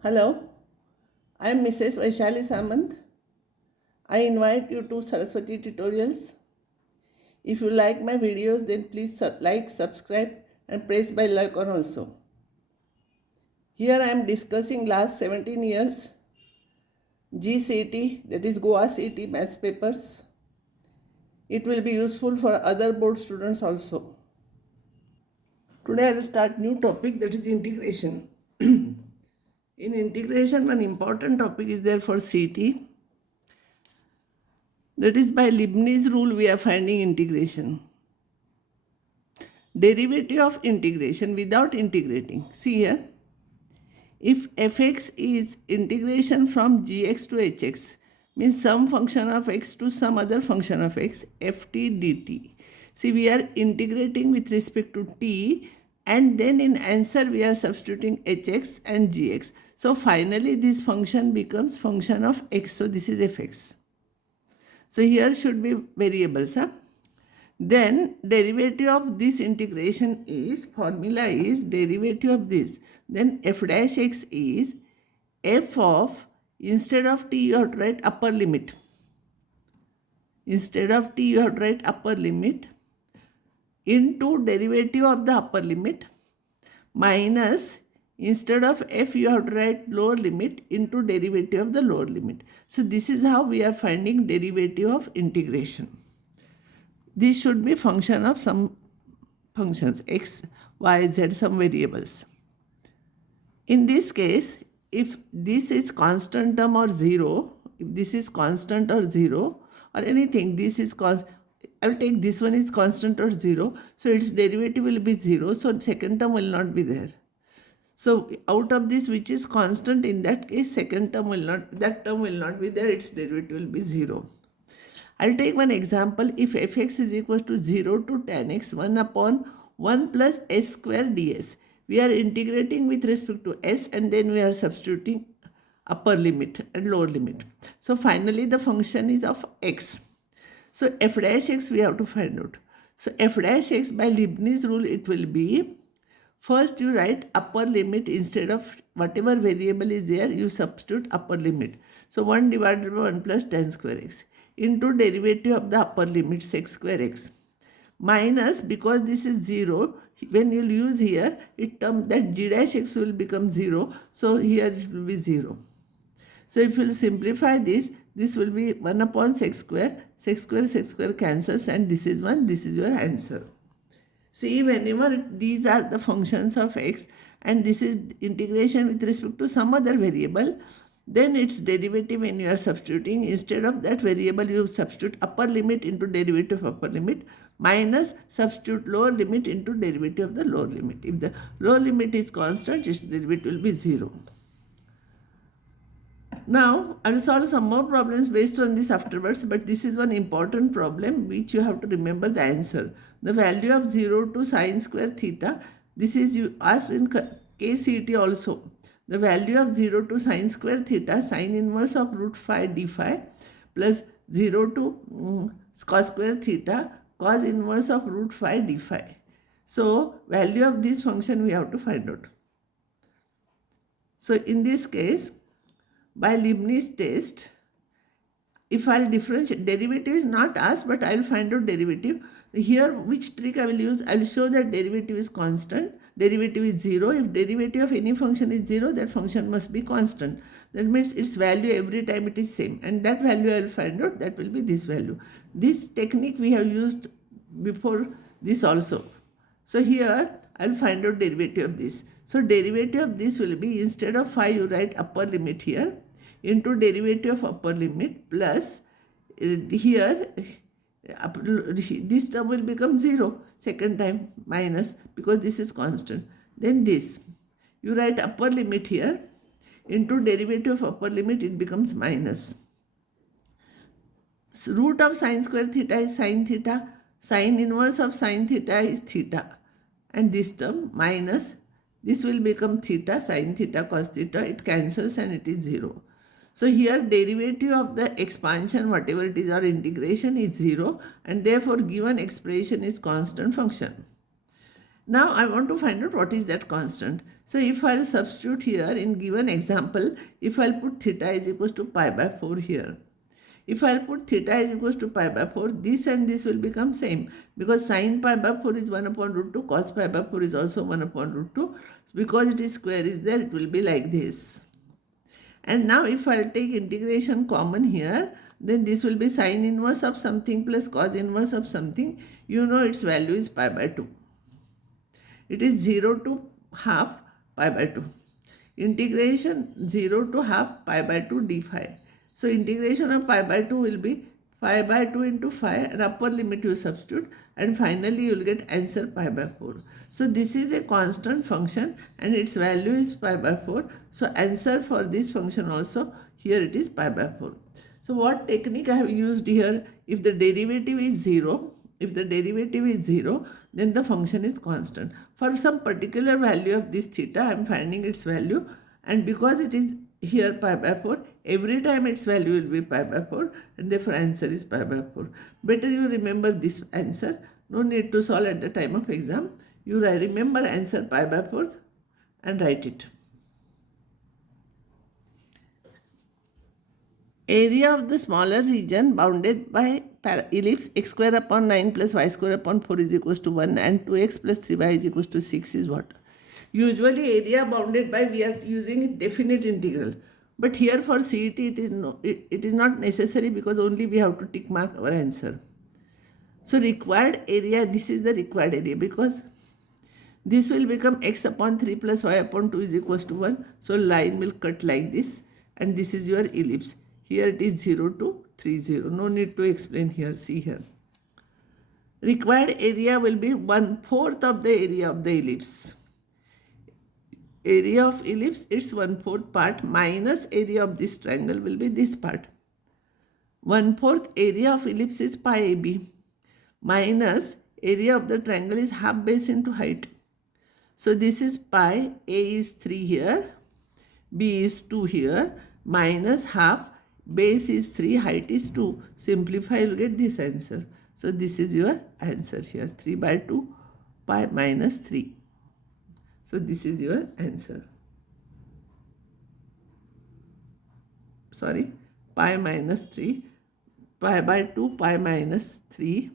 Hello, I am Mrs. Vaishali Samant. I invite you to Saraswati Tutorials. If you like my videos, then please like, subscribe and press bell icon also. Here I am discussing last 17 years C.E.T, that is Goa C.E.T maths papers. It will be useful for other board students also. Today I will start new topic, that is integration. In integration, one important topic is there for C.E.T. That is, by Leibniz rule we are finding integration. Derivative of integration without integrating. See here, if fx is integration from gx to hx, means some function of x to some other function of x, ft dt. See, we are integrating with respect to t, and then in answer we are substituting hx and gx. So finally this function becomes function of x. So this is fx. So here should be variables. Then derivative of this integration is, formula is derivative of this. Then f dash x is f of, instead of t you have to write upper limit. Instead of t you have to write upper limit into derivative of the upper limit minus, instead of f you have to write lower limit into derivative of the lower limit. So this is how we are finding derivative of integration. This should be function of some functions x, y, z, some variables. In this case, if this is constant term or 0, if this is constant or 0 or anything, this is I will take this one is constant or 0, so its derivative will be 0, so second term will not be there. So out of this which is constant, in that case second term will not, that term will not be there, its derivative will be 0. I'll take one example. If fx is equal to 0 to tan x 1 upon 1 plus s square ds. We are integrating with respect to s and then we are substituting upper limit and lower limit. So finally the function is of x. So f dash x we have to find out. So f dash x by Leibniz rule it will be, first you write upper limit, instead of whatever variable is there you substitute upper limit. So 1 divided by 1 plus tan square x into derivative of the upper limit sec square x minus, because this is 0, when you use here it term that g dash x will become 0, so here it will be 0. So if you will simplify this, this will be 1 upon sec square cancels, and this is 1, this is your answer. See, whenever these are the functions of x and this is integration with respect to some other variable, then its derivative when you are substituting, instead of that variable you substitute upper limit into derivative of upper limit minus substitute lower limit into derivative of the lower limit. If the lower limit is constant, its derivative will be 0. Now, I will solve some more problems based on this afterwards, but this is one important problem which you have to remember the answer. The value of 0 to sine square theta, this is you asked in C.E.T also. The value of 0 to sine square theta, sine inverse of root phi d phi, plus 0 to cos square theta, cos inverse of root phi d phi. So, value of this function we have to find out. So, in this case, by Leibniz test, if I'll differentiate, derivative is not asked, but I'll find out derivative. Here, which trick I will use? I will show that derivative is constant, derivative is 0. If derivative of any function is 0, that function must be constant. That means its value every time it is same, and that value I will find out, that will be this value. This technique we have used before this also. So here I will find out derivative of this. So derivative of this will be, instead of phi you write upper limit here into derivative of upper limit plus here this term will become 0 second time minus, because this is constant. Then this you write upper limit here into derivative of upper limit, it becomes minus. So root of sine square theta is sine theta, sine inverse of sine theta is theta, and this term minus, this will become theta, sine theta, cos theta, it cancels and it is 0. So here derivative of the expansion, whatever it is, or integration is 0, and therefore given expression is constant function. Now I want to find out what is that constant. So if I'll substitute here in given example, if I'll put theta is equals to pi by 4 here. If I'll put theta is equals to pi by 4, this and this will become same, because sin pi by 4 is 1 upon root 2, cos pi by 4 is also 1 upon root 2. So because it is square is there, it will be like this. And now if I'll take integration common here, then this will be sin inverse of something plus cos inverse of something. You know its value is pi by 2. It is 0 to half pi by 2. Integration 0 to half pi by 2 d phi. So integration of pi by 2 will be pi by 2 into phi, and upper limit you substitute, and finally you will get answer pi by 4. So this is a constant function and its value is pi by 4. So answer for this function also, here it is pi by 4. So what technique I have used here? If the derivative is 0, then the function is constant. For some particular value of this theta, I am finding its value, and because it is here pi by 4, every time its value will be pi by 4, and therefore answer is pi by 4. Better you remember this answer. No need to solve at the time of exam. You remember answer pi by 4 and write it. Area of the smaller region bounded by ellipse x square upon 9 plus y square upon 4 is equals to 1 and 2x plus 3y is equals to 6 is what? Usually area bounded by, we are using definite integral. But here for C.E.T. it is not necessary, because only we have to tick mark our answer. So required area, this is the required area, because this will become x upon 3 plus y upon 2 is equals to 1. So line will cut like this, and this is your ellipse. Here it is 0 to 3, 0. No need to explain here. See here. Required area will be 1/4 of the area of the ellipse. Area of ellipse, it's 1/4 part, minus area of this triangle will be this part. 1/4 area of ellipse is pi AB, minus area of the triangle is half base into height. So this is pi, A is 3 here, B is 2 here, minus half, base is 3, height is 2. Simplify, you'll get this answer. So this is your answer here, 3 by 2 pi minus 3. So this is your answer. Sorry, pi minus 3, pi by 2 pi minus 3.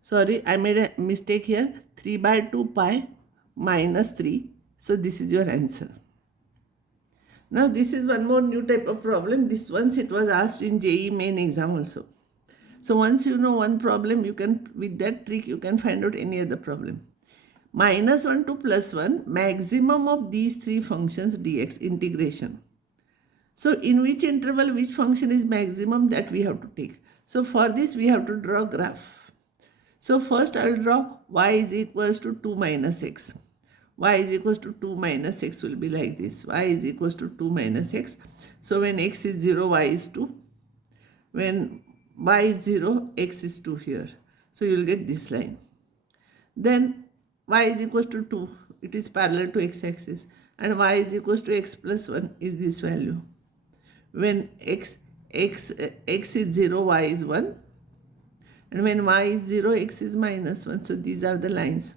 Sorry, I made a mistake here. 3 by 2 pi minus 3. So this is your answer. Now this is one more new type of problem. This once it was asked in JEE main exam also. So once you know one problem, you can, with that trick, you can find out any other problem. -1 to +1, maximum of these three functions dx, integration. So in which interval which function is maximum, that we have to take. So for this we have to draw graph. So first I will draw y is equals to 2 minus x. Y is equals to 2 minus x will be like this. Y is equals to 2 minus x. So when x is 0, y is 2. When y is 0, x is 2 here. So you will get this line. Then y is equals to 2. It is parallel to x-axis. And y is equals to x plus 1 is this value. When x is 0, y is 1. And when y is 0, x is minus 1. So these are the lines.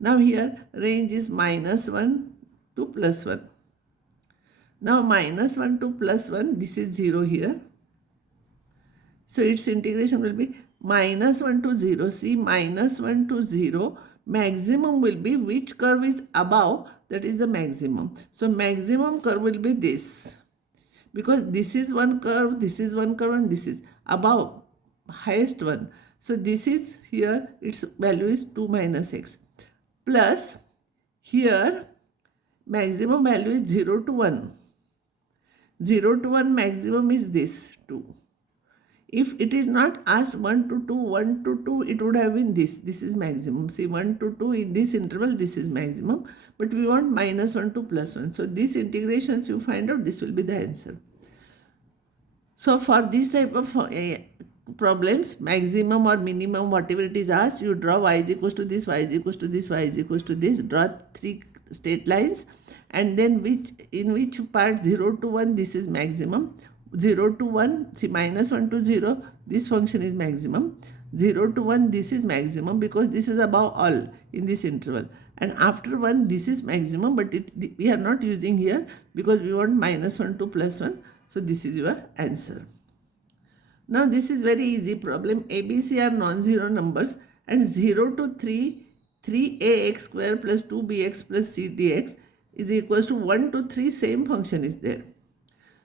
Now here range is -1 to +1. Now -1 to +1, this is 0 here. So its integration will be -1 to 0. See, -1 to 0, maximum will be which curve is above, that is the maximum. So maximum curve will be this. Because this is one curve, this is one curve, and this is above, highest one. So this is here, its value is 2 minus x. Plus here maximum value is 0 to 1. 0 to 1 maximum is this 2. If it is not asked 1 to 2, 1 to 2, it would have been this. This is maximum. See, 1 to 2 in this interval, this is maximum. But we want -1 to +1. So these integrations you find out, this will be the answer. So for this type of problems, maximum or minimum, whatever it is asked, you draw y is equals to this, y is equals to this, y is equals to this, draw 3 straight lines, and then in which part 0 to 1 this is maximum, 0 to 1, see, -1 to 0, this function is maximum, 0 to 1, this is maximum because this is above all in this interval. And after 1, this is maximum, but we are not using here because we want -1 to +1. So this is your answer. Now this is very easy problem. ABC are non-zero numbers and 0 to 3, 3ax square plus 2bx plus c dx is equals to 1 to 3, same function is there.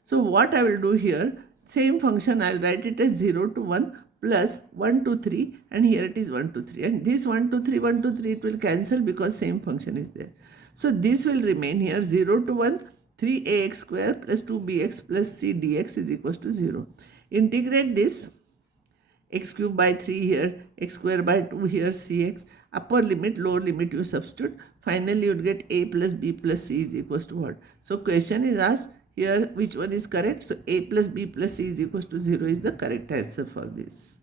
So what I will do here, same function, I will write it as 0 to 1 plus 1 to 3, and here it is 1 to 3. And this 1 to 3, 1 to 3, it will cancel because same function is there. So this will remain here 0 to 1, 3ax square plus 2bx plus c dx is equals to 0. Integrate this, x cube by 3 here, x square by 2 here, cx, upper limit, lower limit you substitute. Finally, you would get a plus b plus c is equals to what? So question is asked here, which one is correct? So a plus b plus c is equals to 0 is the correct answer for this.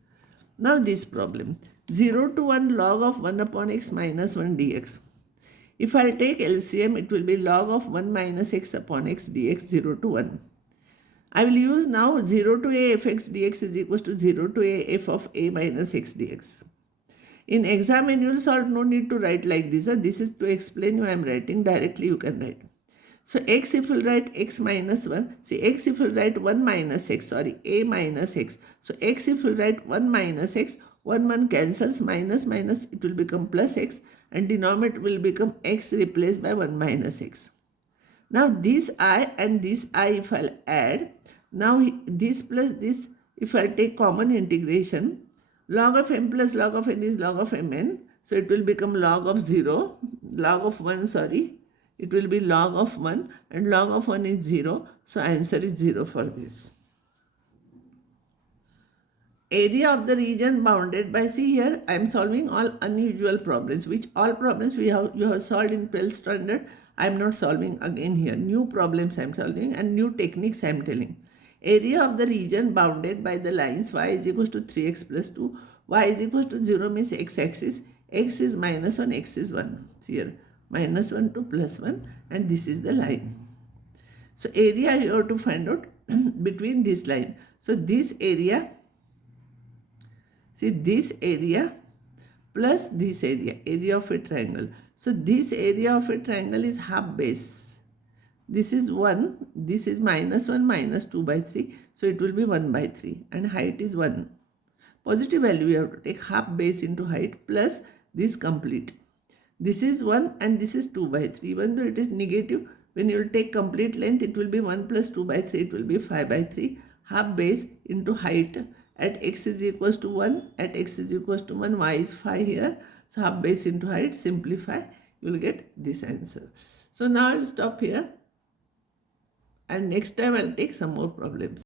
Now this problem, 0 to 1 log of 1 upon x minus 1 dx. If I take LCM, it will be log of 1 minus x upon x dx, 0 to 1. I will use now 0 to a fx dx is equals to 0 to a f of a minus x dx. In exam when you will solve, no need to write like this. This is to explain you I am writing. Directly you can write. So x if you write x minus 1, see x if you write 1 minus x, sorry, a minus x. So x if you write 1 minus x, 1 cancels, minus minus, it will become plus x, and denominator will become x replaced by 1 minus x. Now this I and this I if I'll add, now this plus this, if I take common integration, log of m plus log of n is log of mn. So it will become log of 0, log of 1, sorry. It will be log of 1 and log of 1 is 0. So answer is 0 for this. Area of the region bounded by, see here I am solving all unusual problems, which all problems you have solved in 12th standard. I am not solving again here. New problems I am solving and new techniques I am telling. Area of the region bounded by the lines y is equals to 3x plus 2, y is equals to 0 means x-axis, x is minus 1, x is 1. See here, minus 1 to plus 1, and this is the line. So area you have to find out between this line. So this area, see this area plus this area of a triangle. So this area of a triangle is half base. This is 1, this is minus 1 minus 2 by 3. So it will be 1 by 3 and height is 1. Positive value you have to take half base into height plus this complete. This is 1 and this is 2 by 3. Even though it is negative, when you will take complete length, it will be 1 plus 2 by 3, it will be 5 by 3. Half base into height at x is equals to 1, at x is equals to 1, y is 5 here. So half base into height, simplify, you will get this answer. So now I will stop here and next time I will take some more problems.